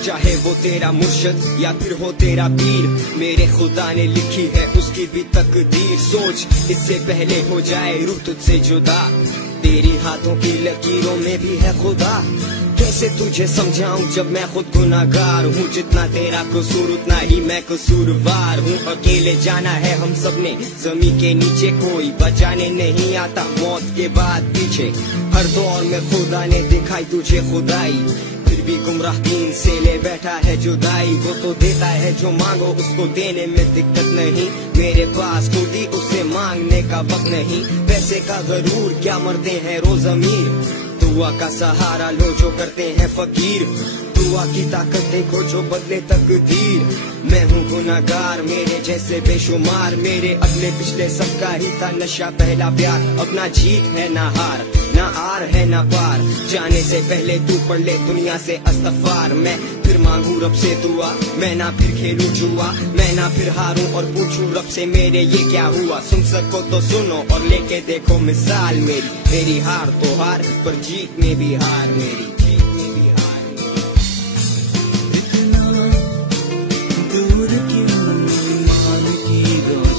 चाहे वो तेरा मुर्शद या फिर हो तेरा पीर, मेरे खुदा ने लिखी है उसकी भी तकदीर। सोच इससे पहले हो जाए रूह तुझसे जुदा, तेरी हाथों की लकीरों में भी है खुदा। कैसे तुझे समझाऊं जब मैं खुद गुनाहगार हूँ, जितना तेरा कसूर उतना ही मैं कसूरवार हूँ। अकेले जाना है हम सब ने जमीन के नीचे, कोई बचाने नहीं आता मौत के बाद पीछे। हर दौर में खुदा ने दिखाई तुझे खुदाई, फिर भी गुमराह दीन से ले बैठा है जुदाई। वो तो देता है जो मांगो उसको देने में दिक्कत नहीं, मेरे पास खुद ही उससे मांगने का वक्त नहीं। पैसे का गरूर क्या मरते हैं रोज अमीर, दुआ का सहारा लो जो करते हैं फकीर। दुआ की ताकत देखो जो बदले तकदीर। मैं हूँ गुनाहगार मेरे जैसे बेशुमार, मेरे अगले पिछले सबका ही था नशा पहला प्यार। अपना जीत है ना हार, ना आर है ना पार, जाने से पहले तू पढ़ ले दुनिया से अस्तगफार। मैं फिर मांगू रब से दुआ, मैं ना फिर खेलूं जुआ, मैं ना फिर हारूं और पूछूं रब से मेरे ये क्या हुआ। सुन सको तो सुनो और लेके देखो मिसाल मेरी, मेरी हार तो हार पर जीत में भी हार मेरी, जीत में भी हार मेरी। इतना दूर क्यों मान की दो